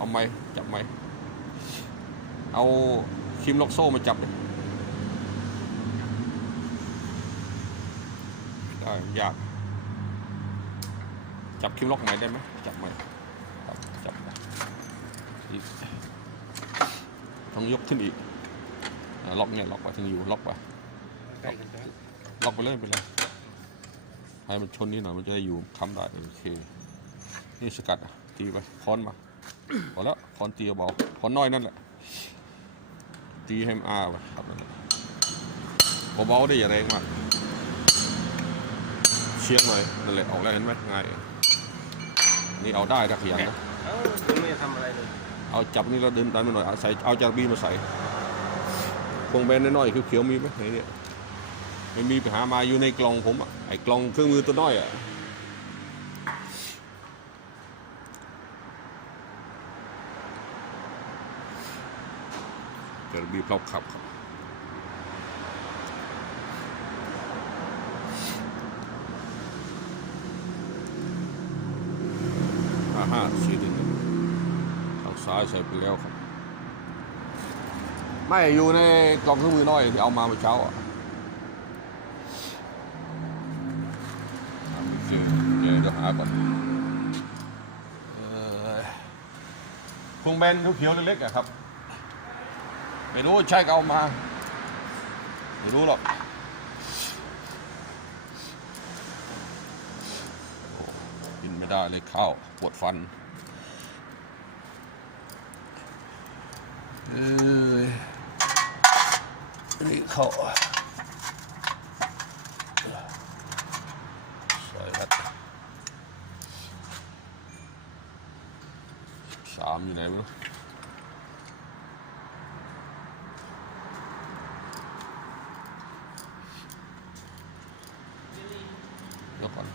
เอาไม้จับไม้เอาครีมล็อกโซ่มาจับเลยได้ยากจับครีมล็อกไม้ได้ไหมจับไม้ครับจับได้อีกต้องยกขึ้นอีกอ่าล็อกเนี่ยล็อกไปถึงอยู่ล็อกไปใกล้กันจ้ะล็อกไปเลยไปเลยให้มันชนนี่หน่อยมันจะได้อยู่ค้ำได้โอเค นี่สกัดอะตีไปค้อนมา พอแล้วค้อนตีเบาค้อนน้อยนั่นแหละตีให้มันอาไปครับนั่นแหละเบาๆได้อย่าแรงมากเชียงหน่อยนั่นแหละออกแล้วเห็นไหมง่ายนี่เอาได้ถ้าขยันนะเอ้ายังไม่ได้ทำอะไรเลยเอาจับนี่แล้วเดินตามไปหน่อยเอาใส่เอาจารบีมาใส่พวงแบนน้อยๆเขียวๆมีไหมไหนเนี่ยไม่มีไปหามาอยู่ในกล่องผมอะไอ้กล่องเครื่องมือตัวน้อยอะ จารบีเพลาขับครับอ่าฮะสี่หนึ่งทางซ้ายใส่ไปแล้วครับ ไม่อยู่ในกล่องเครื่องมือน้อยที่เอามาเมื่อเช้าอะเจอเจอเดี๋ยวหาก่อนเอ่อพวงแบนเขียวๆเล็กๆอะครับ ไม่รู้ใช่ก็เอามา ไม่รู้หรอกกินไม่ได้เลยข้าวปวดฟันเอ้ยนี่เขาใส่ครับสามอยู่ไหนไม่รู้เดี๋ยวก่อน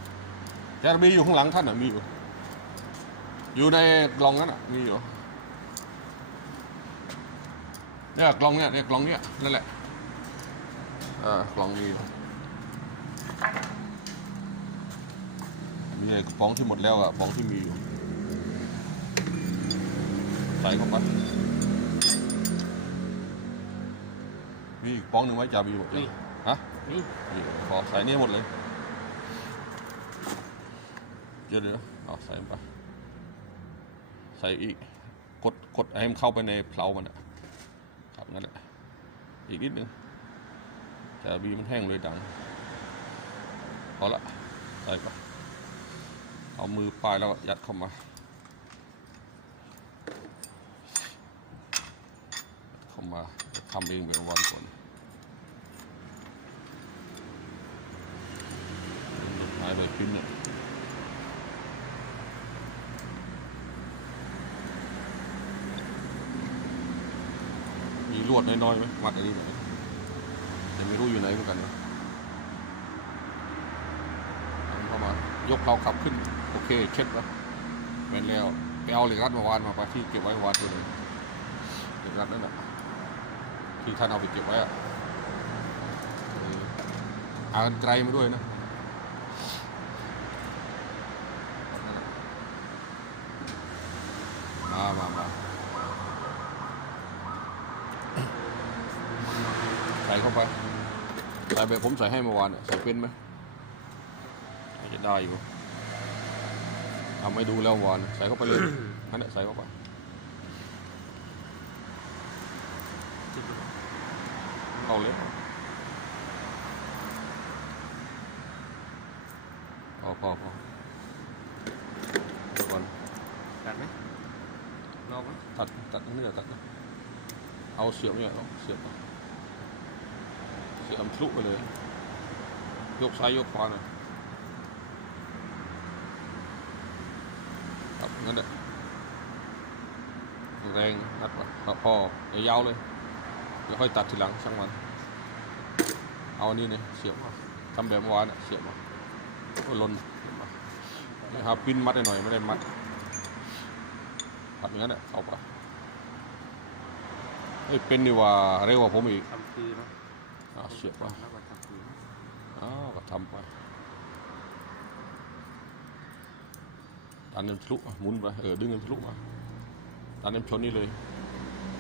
จารบีอยู่ข้างหลังท่านอะมีอยู่ อยู่ในกล่องนั้นอะมีอยู่เนี่ยกล่องเนี่ยเนี่ยกล่องเนี่ยนั่นแหละเออกล่องนี้มีไอ้กระป๋องที่หมดแล้วอะกระป๋องที่มีอยู่ใส่เข้าไปมีอีกกระป๋องหนึ่งไว้จ่าบีหมดเลยฮะนี่นี่ขอใส่เนี่ยหมดเลย เดี๋ยวเดี๋ยวเอาใส่ไป ใส่อีก กด กดให้มันเข้าไปในเพลามันอะครับนั่นแหละ อีกนิดนึงแต่บีมันแห้งเลยดังพอละใส่ไป เอามือปลายแล้วยัดเข้ามา เข้ามาทำเองเป็นวันก่อนหายไปพิมพ์เนี่ย ลวดน้อยๆไหมมัดอันนี้หน่อยแต่ไม่รู้อยู่ไหนเหมือนกันนะเอาเข้ามายกเราขับขึ้น โอเคเช็ดแล้วเป็นแล้วไปเอาเหล็กรัดมาวานมาไปที่เก็บไว้วานตัวเลยเหล็กรัดนั่นแหละที่ท่านเอาไปเก็บไว้อะเออเอากันไกลมาด้วยนะมามามา ส่เข้าไปใส่แบบผมใส่ให้เมื่อวานเนี่ยใส่เป็นไหมน่าจะได้อยู่ทำให้ดูแล้วเมื่อวานใส่เข้าไปเลยนั่นแหละใส่เข้าไปเข้าเลยพอพอพอเดี๋ยวก่อนตัดไหมลองไหมตัดตัดนี่เดี๋ยวตัดนะเอาเสียบเนี่ยเอาเสียบ เสียบมันทะลุไปเลย ยกซ้ายยกขวาหน่อยครับงั้นแหละแรงนัดมาครับพอยาวเลยเดี๋ยวค่อยตัดทีหลังช่างมัน เอาอันนี้เนี่ยเสียบมาทำแบบวานน่ะเสียบมาก็ลนเสียบมานี่ยครับปิ้นมัดหน่อยไม่ได้มัดผัดอย่างนั้นแหละเข้าไปเอ้ยเป็นดีกว่าเร็วกว่าผมอีกทำคือเนาะ อ่าเสียบไปแล้วก็ทำคืออ้าวก็ทำไปดันเงินทะลุมาหมุนไปเออดึงเงินทะลุมาดันน้ำชนนี่เลย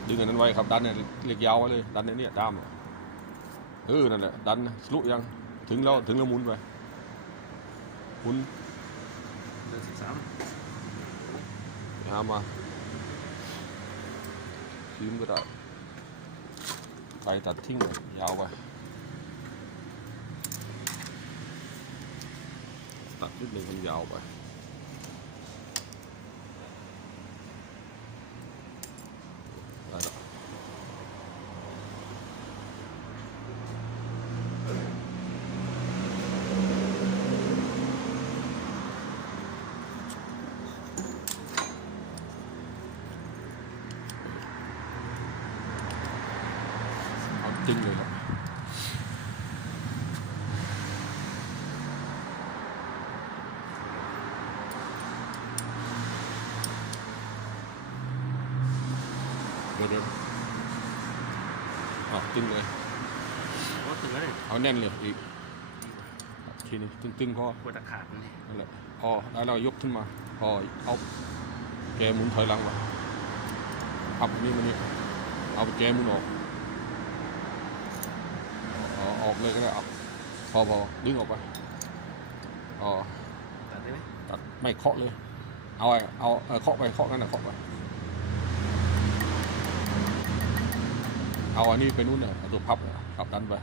ดึงอันนั้นไว้ครับ ดันเนี่ยเหล็กยาวไว้เลย ดันเนี่ยเนี่ยด้ามอะเออนั่นแหละดันทะลุยังถึงแล้วถึงแล้วหมุนไปหมุนเดือนสิบสามหามาซิมก็ได้ ไปตัดทิ้งยาวไป ตัดนิดหนึ่งมันยาวไปได้แล้ว เอา จริงเลยแหละเดี๋ยวเดี๋ยวเอาตึงเลยโอ้ตึงแล้วเนี่ยเอาแน่นเลยอีกทีนึงตึงๆพอกลัวตะขาดมันเนี่ยนั่นแหละพอแล้วเรายกขึ้นมาพอเอาแกหมุนถอยหลังมาพับอันนี้มานี่เอาแกหมุนออกเอาเอาออกเลยก็ได้เอาพอพอดึงออกไปอ๋อตัดได้ไหมตัดไม่เคาะเลย เอาไอ้เอาเออเคาะไปเคาะนั่นนะเคาะไปเอาอันนี้ไปนู่นเลยเอาตัวพับอะขับดันไป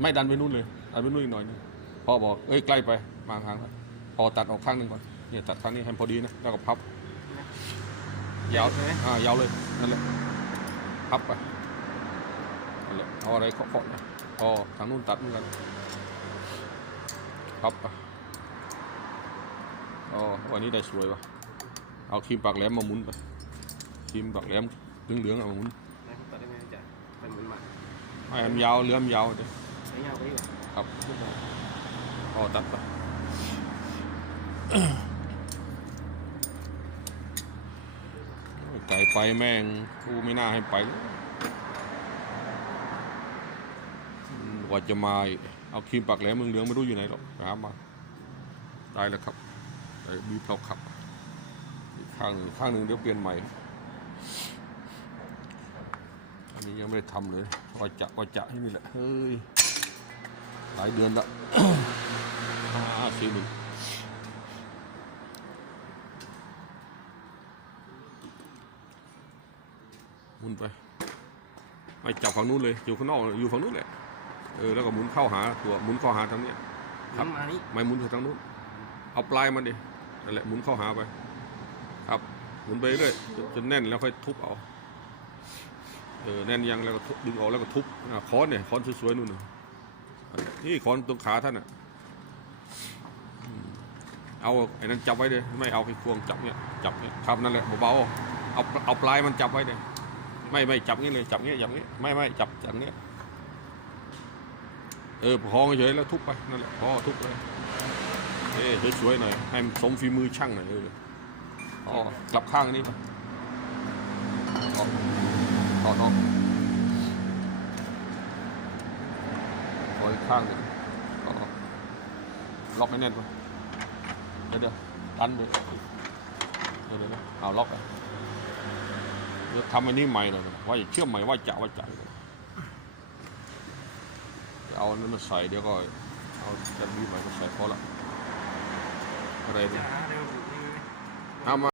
ไม่ดันไปนู่นเลยดันไปนู่นอีกหน่อยนึงพ่อบอกเอ้ยใกล้ไปมาทางแล้วพอตัดออกข้างหนึ่งก่อนเนี่ยตัดข้างนี้ให้พอดีนะแล้วก็พับยาวใช่ไหมอ่ายาวเลยนั่นแหละพับไปนั่นแหละเอาอะไรเคาะเคาะนะ พอทางนู้นตัดเหมือนกันพับไปอ๋อวันนี้ได้สวยปะเอาครีมปากแหลมมาหมุนไปครีมปากแหลมเหลืองๆเอามาหมุนไหนผมตัดได้ไหมอาจารย์เป็นเหมือนหมากให้มันยาวเหลือมนยาวเลยใช้ยาวไปอยู่ครับพอตัดไปไก่ไปแม่งกูไม่น่าให้ไปเลยอืมก ว่าจะมาเอาครีมปากแหลมเมืองเหลืองไม่รู้อยู่ไหนหรอกไปหามาได้แล้วครับได้บีบเราขับอีกข้างหนึ่งข้างหนึ่งเดี๋ยวเปลี่ยนใหม่ อันนี้ยังไม่ได้ทำเลยว่าจะว่าจะให้นี่แหละเฮ้ยหลายเดือนละห้าสี่หนึ่งมุนไปไม่จับฝั่งนู้นเลยอยู่ข้างนอกอยู่ฝั่งนู้นแหละ เออแล้วก็หมุนเข้าหาตัวหมุนเข้าหาทางเนี้ยครับมานี่ไม่หมุนไปทางนู้นเอาปลายมันดินั่นแหละหมุนเข้าหาไป ครับ หมุนไปเรื่อยจนจนแน่นแล้วค่อยทุบเอาเออแน่นยังแล้วก็ทุบดึงออกแล้วก็ทุบอะค้อนเนี่ยค้อนสวยๆนู่นน่ะนี่ค้อนตรงขาท่านอะอืมเอาไอ้นั้นจับไว้เลยไม่เอาไอ้ควงจับเนี่ยจับเนี่ยครับนั่นแหละเบาๆเอาเอาปลายมันจับไว้เลยไม่ไม่จับงี้เลยจับงี้จับงี้ไม่ไม่จับจับงี้เเออพองเฉยแล้วทุบไปนั่นแหละพอทุบเลยเอ้สวยๆหน่อยให้สมฝีมือช่างหน่อยเอออ๋อกลับข้างอันนี้ไปออกถอดออกถอยข้างหนึ่งล็อกให้แน่นไปเดี๋ยวเดี๋ยวดันไปเดี๋ยวเดี๋ยวเดี๋ยวเอาล็อกไปเดี๋ยวทำอันนี้ใหม่เลยว่าจะเชื่อมใหม่ว่าจะว่าจะจะ เอาอันนั้นมาใส่เดี๋ยวก็เอาจะมีใหม่มาใส่พอละอะไรเนี่ยจ้าเร็วเอามา